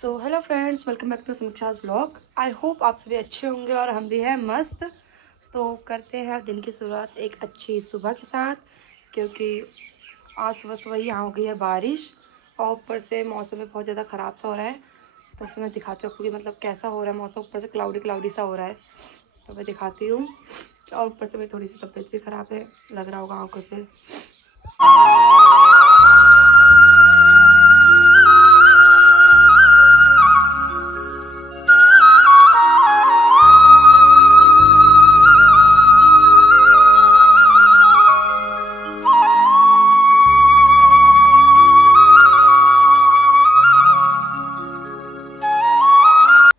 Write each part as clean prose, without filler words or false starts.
So hello friends, welcome back to Samiksha's vlog. I hope आप सभी अच्छे होंगे और हम भी हैं मस्त। तो करते हैं दिन की शुरुआत एक अच्छी सुबह के साथ, क्योंकि आज सुबह सुबह ही यहाँ हो गई है बारिश और ऊपर से मौसम भी बहुत ज़्यादा ख़राब सा हो रहा है। तो फिर मैं दिखाती हूँ आपको कि मतलब कैसा हो रहा है मौसम। ऊपर से क्लाउडी सा हो रहा है, तो मैं दिखाती हूँ। और ऊपर से मेरी थोड़ी सी तबीयत भी ख़राब है, लग रहा होगा आँखों से।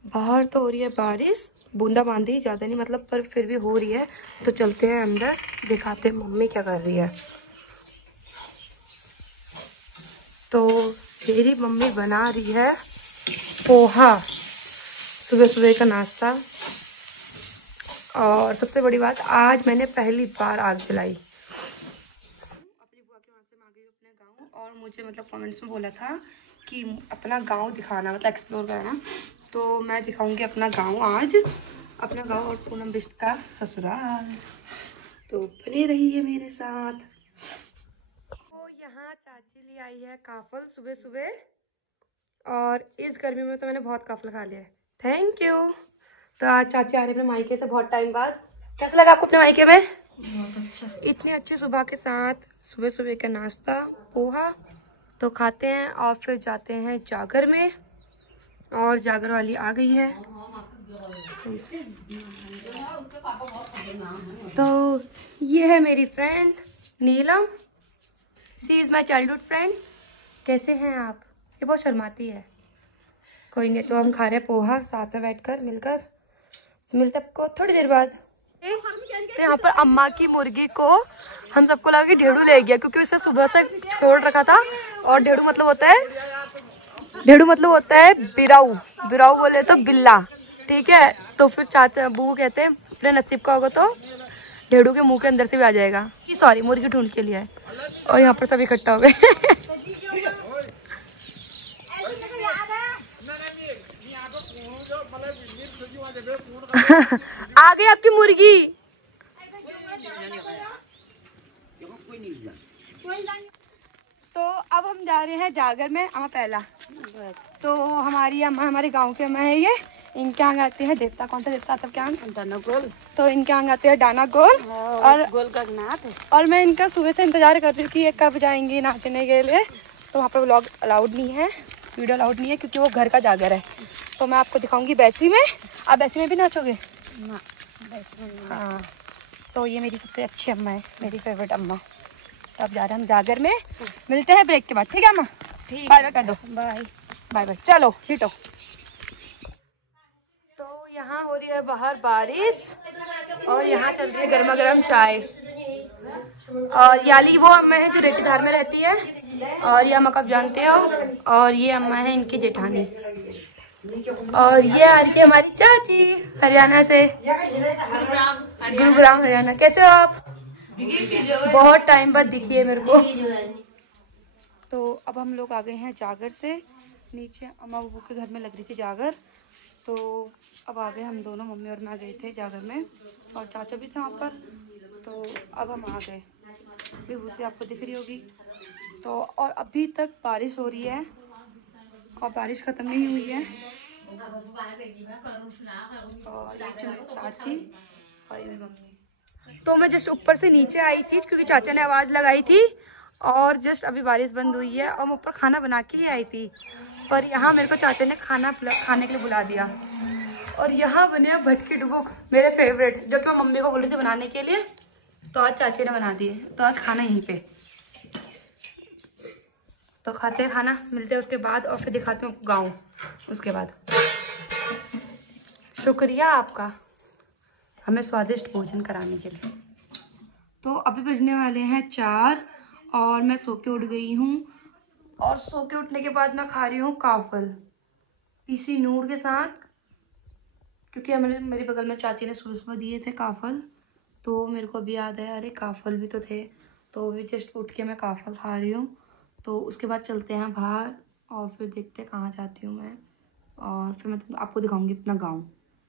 बाहर तो हो रही है बारिश, बूंदाबांदी, ज़्यादा नहीं मतलब, पर फिर भी हो रही है। तो चलते हैं अंदर, दिखाते हैं मम्मी क्या कर रही है। तो मेरी मम्मी बना रही है पोहा, सुबह सुबह का नाश्ता। और सबसे बड़ी बात, आज मैंने पहली बार आग जलाई। अपनी बुआ के वहाँ से आ गई अपने गाँव, और मुझे मतलब कमेंट्स में बोला था कि अपना गांव दिखाना, मतलब एक्सप्लोर करना। तो मैं दिखाऊंगी अपना गांव आज, अपना गांव और पूनम बिष्ट का ससुराल। तो बने रहिए मेरे साथ। तो यहाँ चाची ले आई है काफल सुबह सुबह, और इस गर्मी में तो मैंने बहुत काफल खा लिया है। Thank you. तो आज चाची आ रही है अपने मायके से बहुत टाइम बाद। कैसा लगा आपको अपने मायके में? बहुत अच्छा। इतनी अच्छी सुबह के साथ सुबह सुबह का नाश्ता पोहा तो खाते हैं, और फिर जाते हैं जागर में। और जागर वाली आ गई है। तो ये है मेरी friend Neelam, she is my childhood friend. कैसे हैं आप? ये बहुत शर्माती है। कोई नहीं, तो हम खा रहे हैं पोहा साथ में बैठकर मिलकर। मिलते आपको थोड़ी देर बाद। तो यहाँ पर अम्मा की मुर्गी को हम सबको लगा कि ढेड़ू ले गया, क्योंकि उसे सुबह से छोड़ रखा था। और ढेड़ू मतलब होता है बिराऊ। बिराऊ बोले तो बिल्ला, ठीक है। तो फिर चाचा बू कहते हैं अपने नसीब का होगा तो ढेड़ू के मुंह के अंदर से भी आ जाएगा। सॉरी, मुर्गी ढूंढ के लिए है। और यहाँ पर सब इकट्ठा हो गए। आ गई आपकी मुर्गी। तो अब हम जा रहे हैं जागर में। अम्मा पहला तो हमारी अम्मा, हमारे गांव के अम्मा है ये। इनके यहाँ आते हैं देवता, कौन सा देवता तब क्या? डाना गोल। तो इनके यहाँ आते हैं डाना गोल और गोल का नाथ। और मैं इनका सुबह से इंतजार कर रही हूँ कि ये कब जाएंगी नाचने के लिए। तो वहाँ पर व्लॉग अलाउड नहीं है, वीडियो अलाउड नहीं है, क्योंकि वो घर का जागर है। तो मैं आपको दिखाऊंगी बैसी में। आप बैसी में भी नाचोगे? हाँ। तो ये मेरी सबसे अच्छी अम्मा है, मेरी फेवरेट अम्मा। तो अब जा रहे हैं हम जागर में। मिलते हैं ब्रेक के बाद, ठीक है अम्मा? ठीक। बाय बाय कर दो। Bye bye bye. चलो हिटो। तो यहाँ हो रही है बाहर बारिश, और यहाँ चल रही है गर्मा गर्म चाय। और याली वो अम्मा है जो रेतीधार में रहती है, और ये अम्मा कब जानते हो। और ये अम्मा है इनकी जेठानी। और ये आ रही है हमारी चाची हरियाणा से, गुरुग्राम हरियाणा। कैसे हो आप? बहुत टाइम बाद दिखी है मेरे को। तो अब हम लोग आ गए हैं जागर से नीचे। अम्मा बाबू के घर में लग रही थी जागर, तो अब आ गए हम दोनों, मम्मी और मैं गए थे जागर में, और चाचा भी थे वहाँ पर। तो अब हम आ गए। विभूति आपको दिख रही होगी। तो और अभी तक बारिश हो रही है, और बारिश खत्म नहीं हुई है। और ये चाची और ये मेरी मम्मी। तो मैं जस्ट ऊपर से नीचे आई थी, क्योंकि चाचा ने आवाज़ लगाई थी। और जस्ट अभी बारिश बंद हुई है, और मैं ऊपर खाना बना के ही आई थी। पर यहाँ मेरे को चाचा ने खाने के लिए बुला दिया। और यहाँ बने भटकी डुबुक, मेरे फेवरेट, जो कि मैं मम्मी को बोल रही थी बनाने के लिए। तो आज चाची ने बना दिए, तो आज खाना यहीं पे। तो खाते हैं खाना, मिलते हैं उसके बाद, और फिर दिखाते हैं गाँव उसके बाद। शुक्रिया आपका हमें स्वादिष्ट भोजन कराने के लिए। तो अभी बजने वाले हैं 4, और मैं सो के उठ गई हूँ। और सो के उठने के बाद मैं खा रही हूँ काफल पीसी नूर के साथ, क्योंकि मेरे बगल में चाची ने सुबह सुबह दिए थे काफल। तो मेरे को अभी याद है, अरे काफल भी तो थे। तो अभी जस्ट उठ के मैं काफल खा रही हूँ। तो उसके बाद चलते हैं बाहर, और फिर देखते हैं कहाँ जाती हूँ मैं। और फिर मैं आपको दिखाऊंगी अपना गाँव,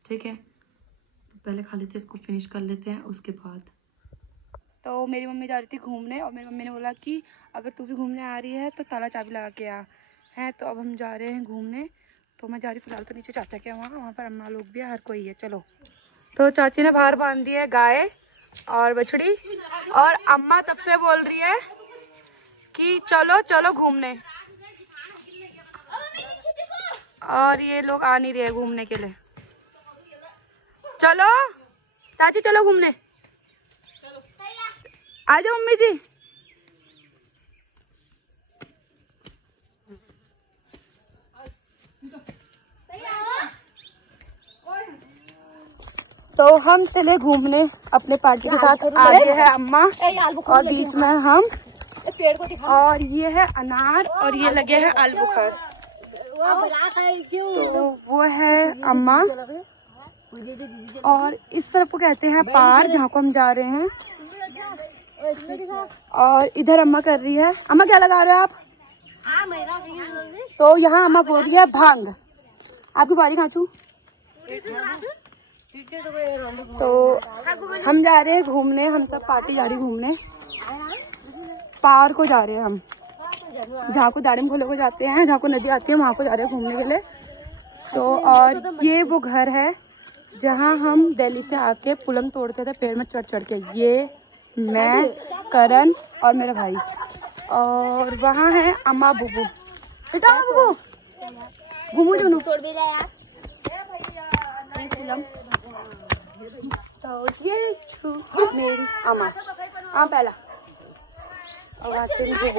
ठीक है। तो पहले खा लेते हैं, इसको फिनिश कर लेते हैं, उसके बाद। तो मेरी मम्मी जा रही थी घूमने और मेरी मम्मी ने बोला कि अगर तू भी घूमने आ रही है तो ताला चाबी लगा के आ है। तो अब हम जा रहे हैं घूमने। तो मैं जा रही फिलहाल तो नीचे चाचा के वहाँ पर अम्मा लोग भी है, हर कोई है। चलो। तो चाची ने बाहर बांध दी है गाय और बछड़ी, और अम्मा तब से बोल रही है कि चलो चलो घूमने, और ये लोग आ नहीं रहे घूमने के लिए। चलो चाची चलो घूमने, आ जाओ मम्मी जी। तो हम चले घूमने अपने पार्टी के साथ। आगे है अम्मा और बीच में हम, और ये है अनार और ये लगे हैं आलू बुखार। तो वो है अम्मा, और इस तरफ को कहते हैं पार, जहाँ को हम जा रहे हैं। और इधर अम्मा कर रही है। अम्मा क्या लगा रहे हो आप? तो यहाँ अम्मा बोल रही है भांग। आपकी बारी खाचू। तो हम जा रहे हैं घूमने, हम सब पार्टी जा रही घूमने। पार को जा रहे हैं हम, जहाँ को दाड़िम खोले को जाते हैं, जहाँ को नदी आती है वहाँ को जा रहे हैं घूमने के लिए। तो और ये वो घर है जहाँ हम दिल्ली से आके पुलंग तोड़ते थे पेड़ में चढ़ चढ़ के। ये मैं, करण और मेरा भाई, और वहाँ है अम्मा बुबू। बेटा बुबू घूमू जुनू। तो ये मेरी अम्मा पहला, और वहाँ से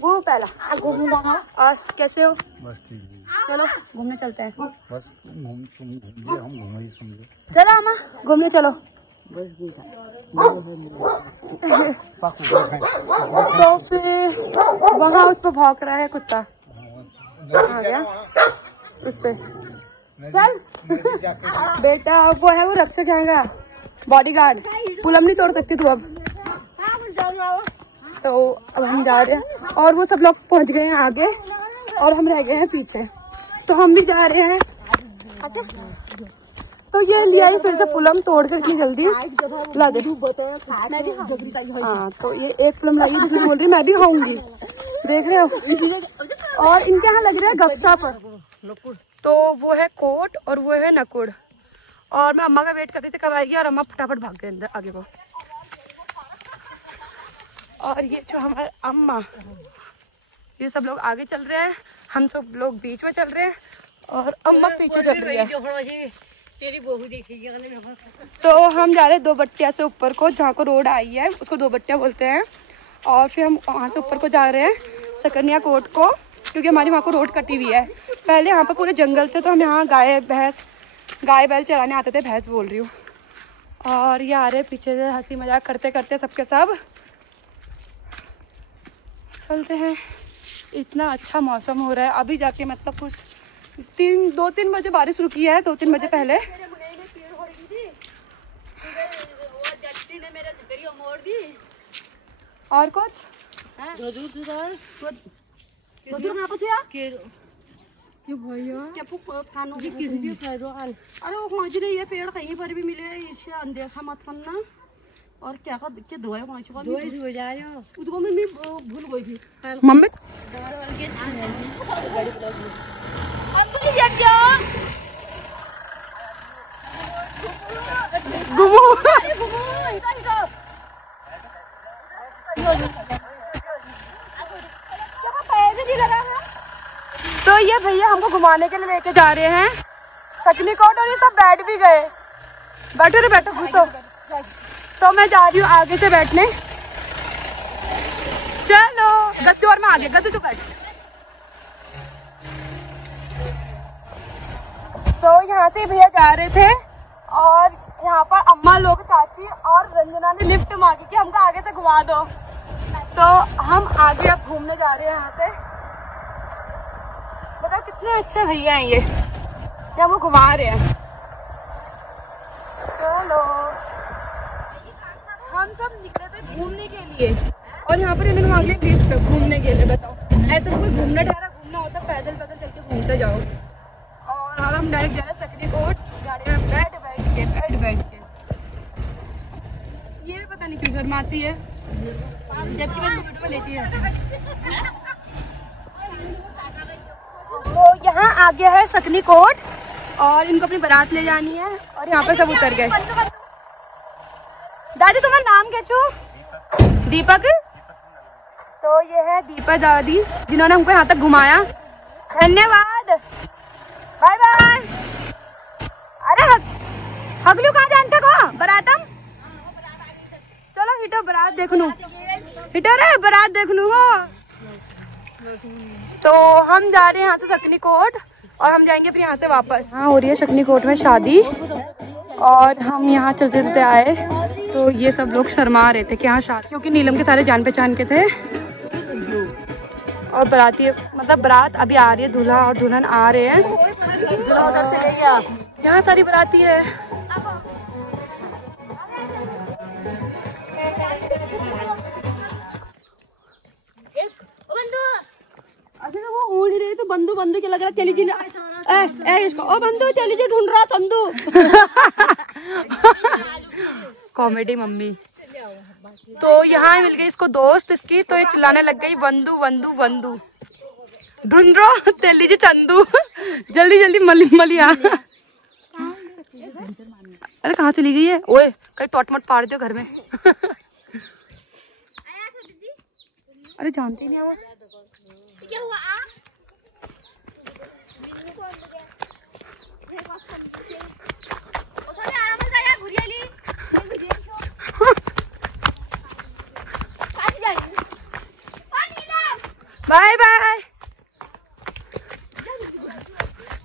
वो पहला घूमूंगा। और कैसे हो? बस ठीक। चलो घूमने चलते हैं। बस हम घूमेंगे। चलो अम्मा घूमने चलो। तो फिर वहाँ उस पर भौंक रहा है कुत्ता, आ गया उस पे। चल बेटा, वो है वो रक्षक है, बॉडीगार्ड। पुलम नहीं तोड़ सकती तू अब। तो अब हम जा रहे हैं और वो सब लोग पहुंच गए हैं आगे और हम रह गए हैं पीछे। तो हम भी जा रहे हैं। तो ये लिया ही फिर से पुलम तोड़ कर इतनी जल्दी ला दे। हाँ, तो ये एक पुलम लाई जिसमें बोल रही मैं भी खाऊंगी, देख रहे हो। और इनके यहाँ लग रहा है गप्सा पर। तो वो है कोट और वो है नकुड़, और मैं अम्मा का वेट कर रही थी कब आएगी, और अम्मा फटाफट भाग गए अंदर आगे को। और ये जो हमारे अम्मा, ये सब लोग आगे चल रहे हैं, हम सब लोग बीच में चल रहे हैं, और अम्मा पीछे चल रही है। तेरी बहू देखिए। तो हम जा रहे हैं दो बट्टिया से ऊपर को, जहाँ को रोड आई है उसको दो बट्टिया बोलते हैं। और फिर हम वहाँ से ऊपर को जा रहे हैं सकनिया कोट को, क्योंकि हमारी वहाँ को रोड कटी हुई है। पहले यहाँ पर पूरे जंगल थे, तो हम यहाँ गाय बैल चलाने आते थे, भैंस बोल रही हूँ। और ये आ रहे पीछे से हंसी मजाक करते करते सबके सब चलते हैं। इतना अच्छा मौसम हो रहा है अभी जाके, मतलब कुछ 2-3 बजे बारिश रुकी है, 2-3 बजे पहले। और कुछ अरे वो ये पेड़ कहीं पर भी मिले इससे अनदेखा मत करना। और क्या धोया उसको मैं भूल गई थी मम्मी। तो ये भैया हमको घुमाने के लिए लेके जा रहे हैं सकनी कोट, और ये सब बैठ भी गए। बैठो रे बैठो घुसो। तो मैं जा रही हूँ आगे से बैठने। चलो गद्दू और मैं आगे, गद्दू तो बैठ। तो यहाँ से भैया जा रहे थे, और यहाँ पर अम्मा लोग, चाची और रंजना ने लिफ्ट मांगी कि हमको आगे से घुमा दो। तो हम आगे अब घूमने जा रहे हैं यहाँ से। बताओ कितने अच्छे भैया हैं ये हमको घुमा रहे हैं। चलो हम सब निकले थे घूमने के लिए, और यहाँ पर इन्होंने मांगे लिफ्ट घूमने के लिए। बताओ ऐसे कोई घूमना ठहरा घूमना होता, पैदल पैदल चल के घूमते घूमते जाओ। और हम डायरेक्ट जा रहे हैं सकरी कोट गाड़ी में बैठ के। ये पता नहीं क्यों शर्माती है जबकि मैं इसको वीडियो में लेती है। तो यहाँ आ गया है सकनी कोट और इनको अपनी बारात ले जानी है और यहाँ पर सब उतर गए। दादी तुम्हारा नाम क्या छो? दीपक। तो ये है दीपक दादी जिन्होंने हमको यहाँ तक घुमाया। धन्यवाद, बाय बाय। अरे हगलू कहाँ जान को बरातम? चलो हिटो बारात देखनू, हिटो रे बारात देखनू हो। तो हम जा रहे हैं यहाँ से सकनी कोट और हम जाएंगे फिर यहाँ से वापस। हाँ हो रही है सकनी कोट में शादी और हम यहाँ चलते चलते आए तो ये सब लोग शर्मा रहे थे कि यहाँ शादी, क्योंकि नीलम के सारे जान पहचान के थे। और बाराती मतलब बारात अभी आ रही है, दूल्हा और दुल्हन आ रहे हैं। दूल्हा उधर चले गया, यहाँ सारी बाराती है। अच्छा तो वो उड़ रही तो बंदू क्या लग रहा? चली जी इसको ओ बंदू चली जी ढूंढ रहा चंदू। Comedy mummy. तो यहाँ मिल गई इसको दोस्त इसकी, तो ये चिल्लाने लग गई बंदू बंदू बंदू ढूंढ रहा तेली जी चंदू। जल्दी जल्दी मलिया। अरे कहाँ चली गई है? ओए कहीं टोटमट पार दियो घर में। अरे जानते नहीं वो क्या हुआ? Bye bye.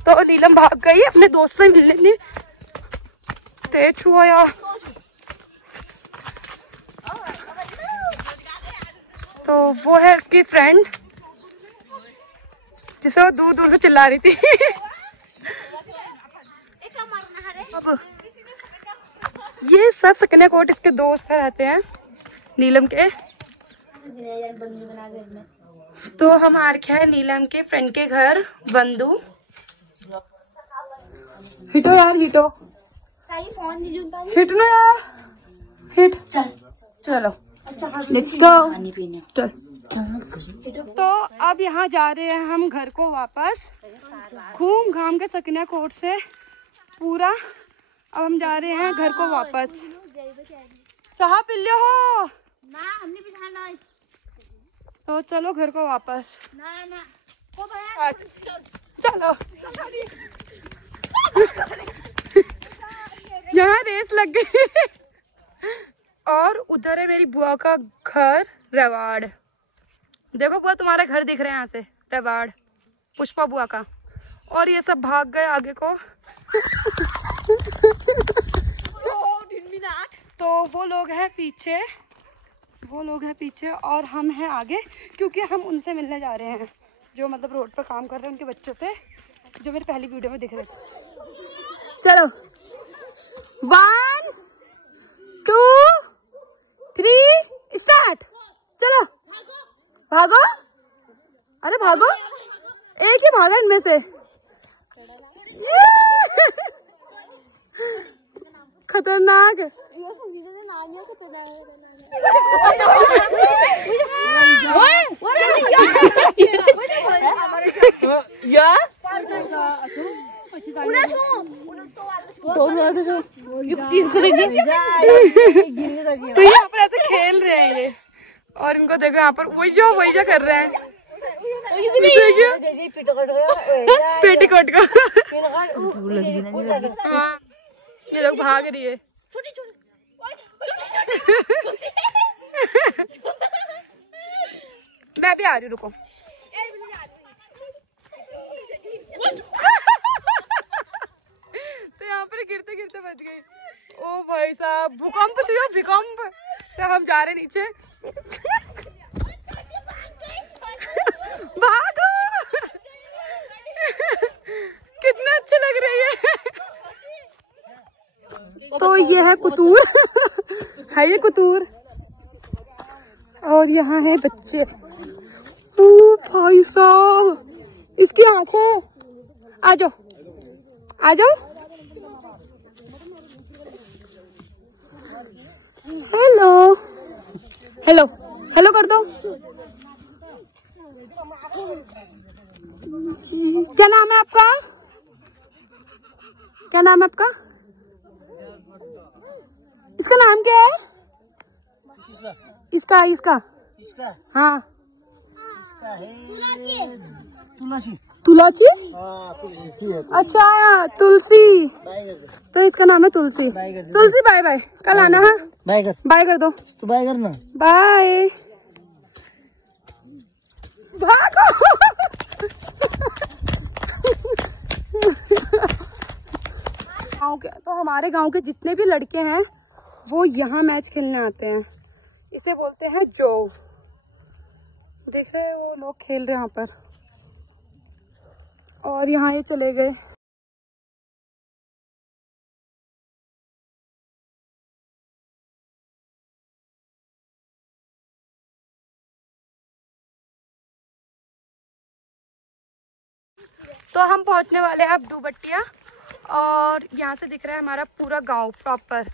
तो नीलम भाग गई अपने दोस्त से मिलने। तेज हुआ यार। तो वो है उसकी फ्रेंड जिसे वो दूर दूर से चिल्ला रही थी। अब ये सब सकन्या कोट इसके दोस्त रहते हैं नीलम के। तो हम आ रखे हैं नीलम के फ्रेंड के घर बंदू। हिटो यार हिटो, हिट ना यार हिट। चलो लेट्स गो। चल। तो अब यहाँ जा रहे हैं हम घर को वापस, घूम घाम के सकन्या कोट से पूरा। अब हम जा रहे हैं घर को वापस। चाह पी लियो हो ना? हमने भी तो चलो घर को वापस। चलो यहाँ रेस लग गई। और उधर है मेरी बुआ का घर रेवाड़। देखो बुआ तुम्हारा घर दिख रहा है यहाँ से, रेवाड़ पुष्पा बुआ का। और ये सब भाग गए आगे को। तो वो लोग हैं पीछे, और हम हैं आगे, क्योंकि हम उनसे मिलने जा रहे हैं जो मतलब रोड पर काम कर रहे हैं, उनके बच्चों से जो मेरी पहली वीडियो में दिख रहे थे। चलो 1 2 3 स्टार्ट। चलो भागो, अरे भागो, एक ही भागा इनमें से। खतरनाक। तो यहाँ पर ऐसे खेल रहे हैं ये, और इनको देखो यहाँ पर वही जो कर रहे हैं। पेटीकोट को हाँ, ये लोग भाग रही है। मैं भी आ रही हूँ, रुको। तो यहाँ पर गिरते गिरते बच गई। ओ भाई साहब, भूकंप चाहिए, भूकंप। तो हम जा रहे नीचे। भागो। कितना अच्छे लग रही है। तो ये है कुतूर। है ये कुतूर, और यहाँ है बच्चे। ओ भाई साहब, इसकी आंखें आ जाओ आ जाओ। हेलो हेलो हेलो कर दो। क्या नाम है आपका? क्या नाम है आपका? इसका नाम क्या है? इसका इसका इसका हाँ इसका है तुलसी। तुलसी? हाँ तुलसी है। अच्छा तुलसी, बाय कर दे। तो इसका नाम है तुलसी। बाय कर दे। तुलसी बाय बाय, कल आना है। बाय कर। बाय कर दो। तो बाय करना। बाय। भागो। गाँव के तो हमारे गांव के जितने भी लड़के हैं वो यहाँ मैच खेलने आते हैं। इसे बोलते हैं जो। देख रहे हैं वो लोग खेल रहे हैं यहाँ पर, और यहाँ ये चले गए। तो हम पहुंचने वाले हैं अब दुबट्टिया, और यहाँ से दिख रहा है हमारा पूरा गांव प्रॉपर।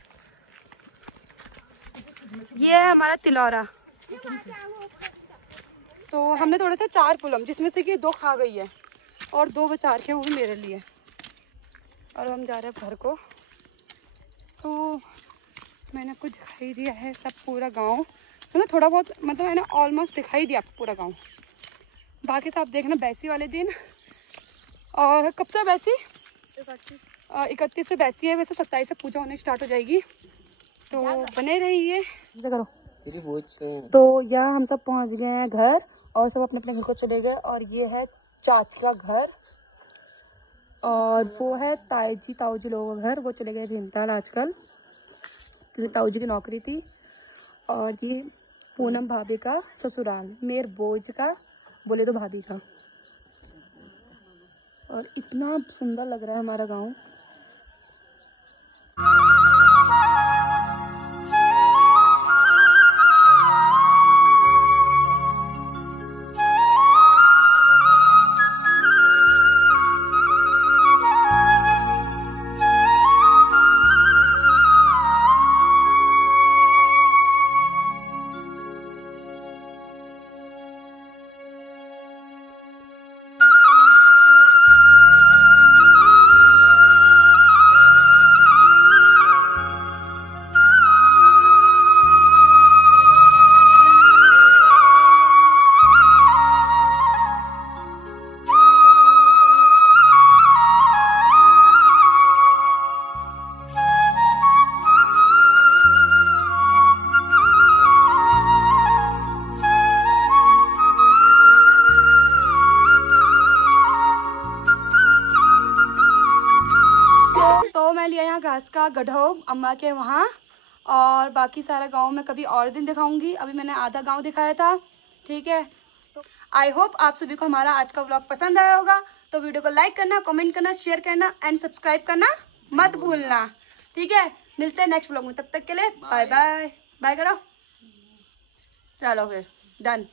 ये है हमारा तिलौरा। तो हमने तोड़े थे 4 पुलम, जिसमें से कि 2 खा गई है और 2 बचा के, वो भी मेरे लिए। और हम जा रहे हैं घर को। तो मैंने आपको दिखाई दिया है सब पूरा गांव, मतलब थोड़ा बहुत, मतलब मैंने ऑलमोस्ट दिखाई दिया आपको पूरा गांव। बाकी सब देखना बैसी वाले दिन। और कब से बैसी? 31 से बैसी है। वैसे 27 से पूजा होने स्टार्ट हो जाएगी, तो बने रहिए। करो। तो यहाँ हम सब पहुँच गए हैं घर, और सब अपने अपने घर को चले गए। और ये है चाची का घर, और वो है ताऊ जी लोगों का घर। वो चले गए भीमताल आजकल, क्योंकि ताऊ जी की नौकरी थी। और ये पूनम भाभी का ससुराल, मेर बोझ का बोले तो भाभी का। और इतना सुंदर लग रहा है हमारा गांव। तो मैं लिया यहाँ घास का गड्ढो अम्मा के वहाँ, और बाकी सारा गांव मैं कभी और दिन दिखाऊंगी। अभी मैंने आधा गांव दिखाया था, ठीक है। तो आई होप आप सभी को हमारा आज का व्लॉग पसंद आया होगा। तो वीडियो को लाइक करना, कमेंट करना, शेयर करना एंड सब्सक्राइब करना मत भूलना, ठीक है। मिलते हैं नेक्स्ट व्लॉग में, तब तक के लिए बाय बाय। बाय करो, चलो फिर डन।